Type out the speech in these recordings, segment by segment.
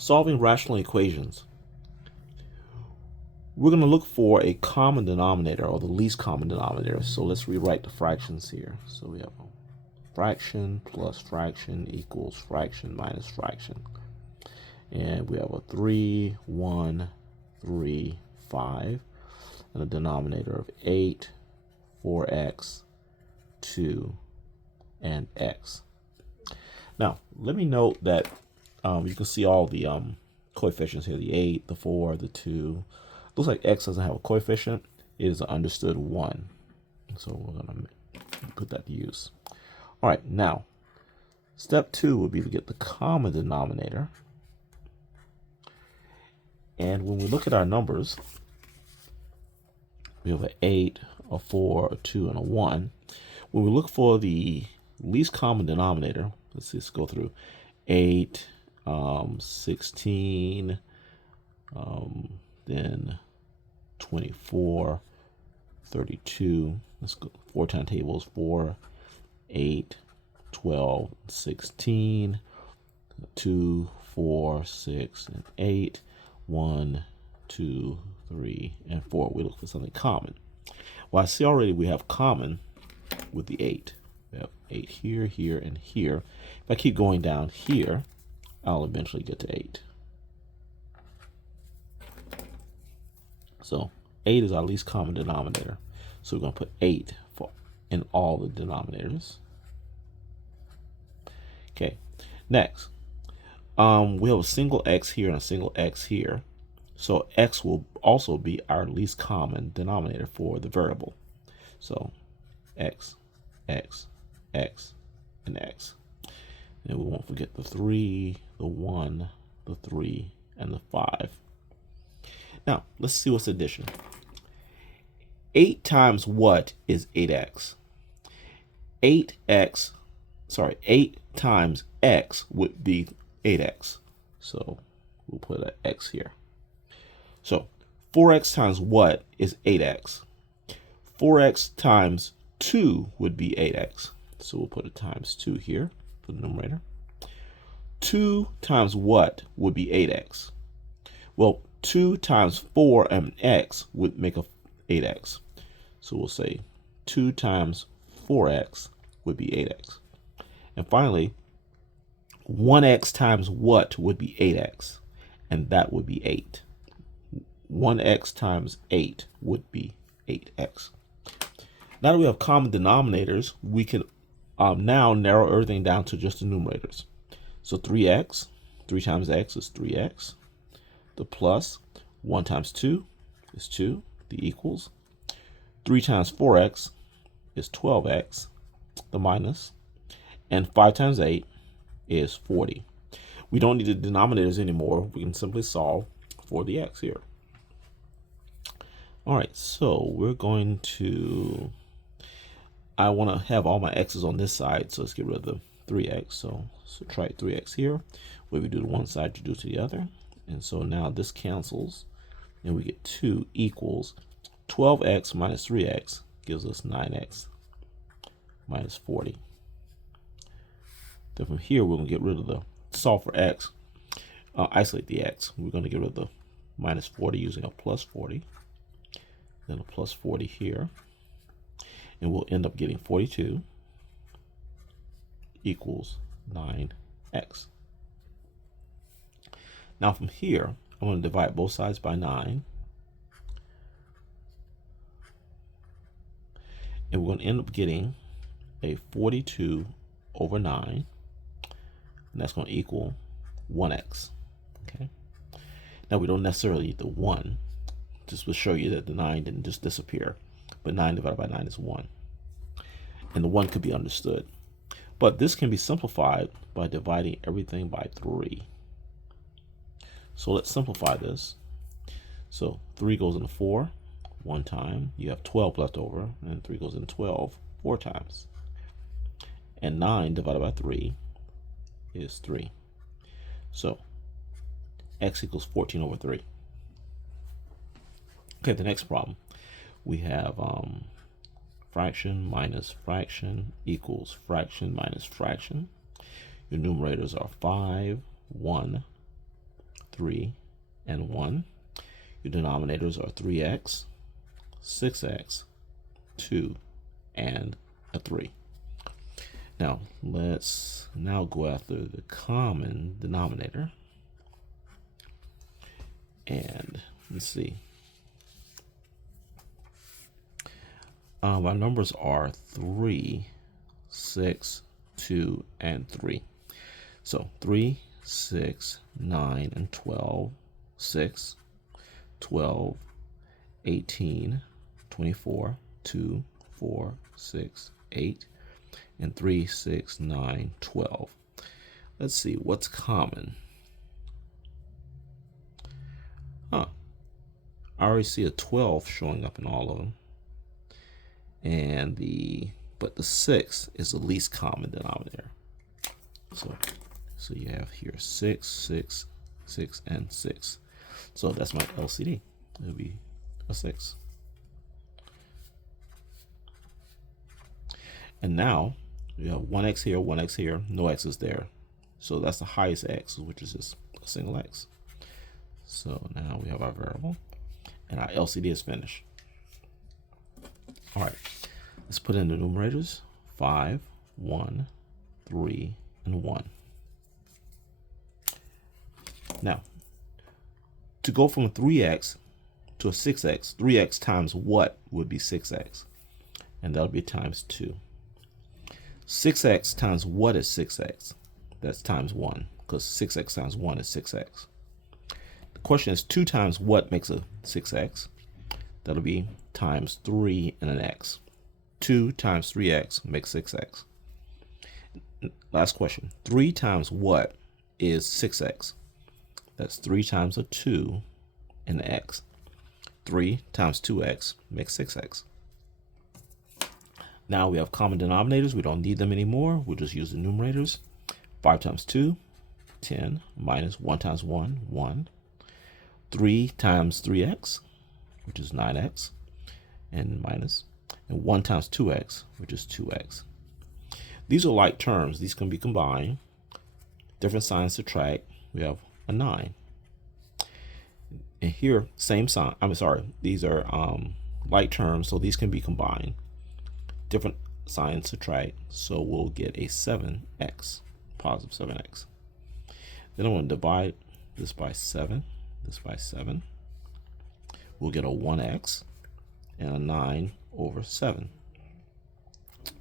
Solving rational equations. We're going to look for a common denominator, or the least common denominator. So let's rewrite the fractions here. So we have fraction plus fraction equals fraction minus fraction. And we have a 3, 1, 3, 5, and a denominator of 8, 4x, 2, and x. Now, let me note that you can see all the coefficients here, the 8, the 4, the 2. Looks like x doesn't have a coefficient. It is an understood 1. So we're going to put that to use. All right, now, step 2 would be to get the common denominator. And when we look at our numbers, we have an 8, a 4, a 2, and a 1. When we look for the least common denominator, let's just go through 8, 16, then 24, 32. Let's go 4 times tables, 4, 8, 12, 16, 2, 4, 6, and 8, 1, 2, 3, and 4. We look for something common. Well, I see already we have common with the 8. We have 8 here, here, and here. If I keep going down here, I'll eventually get to 8. So 8 is our least common denominator. So we're going to put 8 in all the denominators. Okay, next. We have a single x here and a single x here. So x will also be our least common denominator for the variable. So x, x, x, and x. And we won't forget the 3, the 1, the 3, and the 5. Now, let's see what's addition. 8 times what is 8x? 8 times x would be 8x. So we'll put an x here. So 4x times what is 8x? 4x times 2 would be 8x. So we'll put a times 2 here for the numerator. 2 times what would be 8x? Well, 2 times 4 and x would make a 8x. So we'll say 2 times 4x would be 8x. And finally, 1x times what would be 8x? And that would be 8. 1x times 8 would be 8x. Now that we have common denominators, we can now narrow everything down to just the numerators. So 3x, 3 times x is 3x. The plus, 1 times 2 is 2. The equals. 3 times 4x is 12x. The minus. And 5 times 8 is 40. We don't need the denominators anymore. We can simply solve for the x here. All right, so we're going to, I want to have all my x's on this side, so let's get rid of the 3x. So subtract 3x here. Where we do to one side, you do to the other. And so now this cancels, and we get 2 equals 12x minus 3x gives us 9x minus 40. Then from here, we're going to get rid of the solve for x, isolate the x. We're going to get rid of the minus 40 using a plus 40. Then a plus 40 here. And we'll end up getting 42 equals 9x. Now from here, I'm going to divide both sides by 9. And we're going to end up getting a 42 over 9. And that's going to equal 1x. Okay. Now we don't necessarily need the 1. Just to show you that the 9 didn't just disappear. But 9 divided by 9 is 1. And the 1 could be understood. But this can be simplified by dividing everything by 3. So let's simplify this. So 3 goes into 4 one time. You have 12 left over. And 3 goes into 12 4 times. And 9 divided by 3 is 3. So x equals 14 over 3. Okay, the next problem. We have fraction minus fraction equals fraction minus fraction. Your numerators are 5, 1, 3, and 1. Your denominators are 3x, 6x, 2, and a 3. Now, let's now go after the common denominator. And let's see. Our numbers are 3, 6, 2, and 3. So 3, 6, 9, and 12, 6, 12, 18, 24, 2, 4, 6, 8, and 3, 6, 9, 12. Let's see, what's common? I already see a 12 showing up in all of them. And but the 6 is the least common denominator. So you have here 6, 6, 6, and 6. So that's my LCD. It'll be a 6. And now you have 1x here, 1x here, no x's there. So that's the highest x, which is just a single x. So now we have our variable, and our LCD is finished. All right, let's put in the numerators: 5, 1, 3, and 1. Now, to go from a 3x to a 6x, 3x times what would be 6x? And that'll be times 2. 6x times what is 6x? That's times 1, because 6x times 1 is 6x. The question is 2 times what makes a 6x? That'll be times 3 and an x. 2 times 3x makes 6x. Last question. 3 times what is 6x? That's 3 times a 2 and an x. 3 times 2x makes 6x. Now we have common denominators. We don't need them anymore. We'll just use the numerators. 5 times 2, 10, minus 1 times 1, 1. 3 times 3x, which is 9x, and minus, and 1 times 2x, which is 2x. These are like terms. These can be combined. Different signs subtract. We have a 9. And here, same sign. I'm sorry. These are like terms, so these can be combined. Different signs subtract, so we'll get a 7x, positive 7x. Then I'm going to divide this by 7, this by 7. We'll get a 1x and a 9 over 7.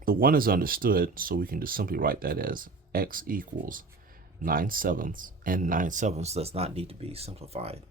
The 1 is understood, so we can just simply write that as x equals 9/7, and 9/7 does not need to be simplified.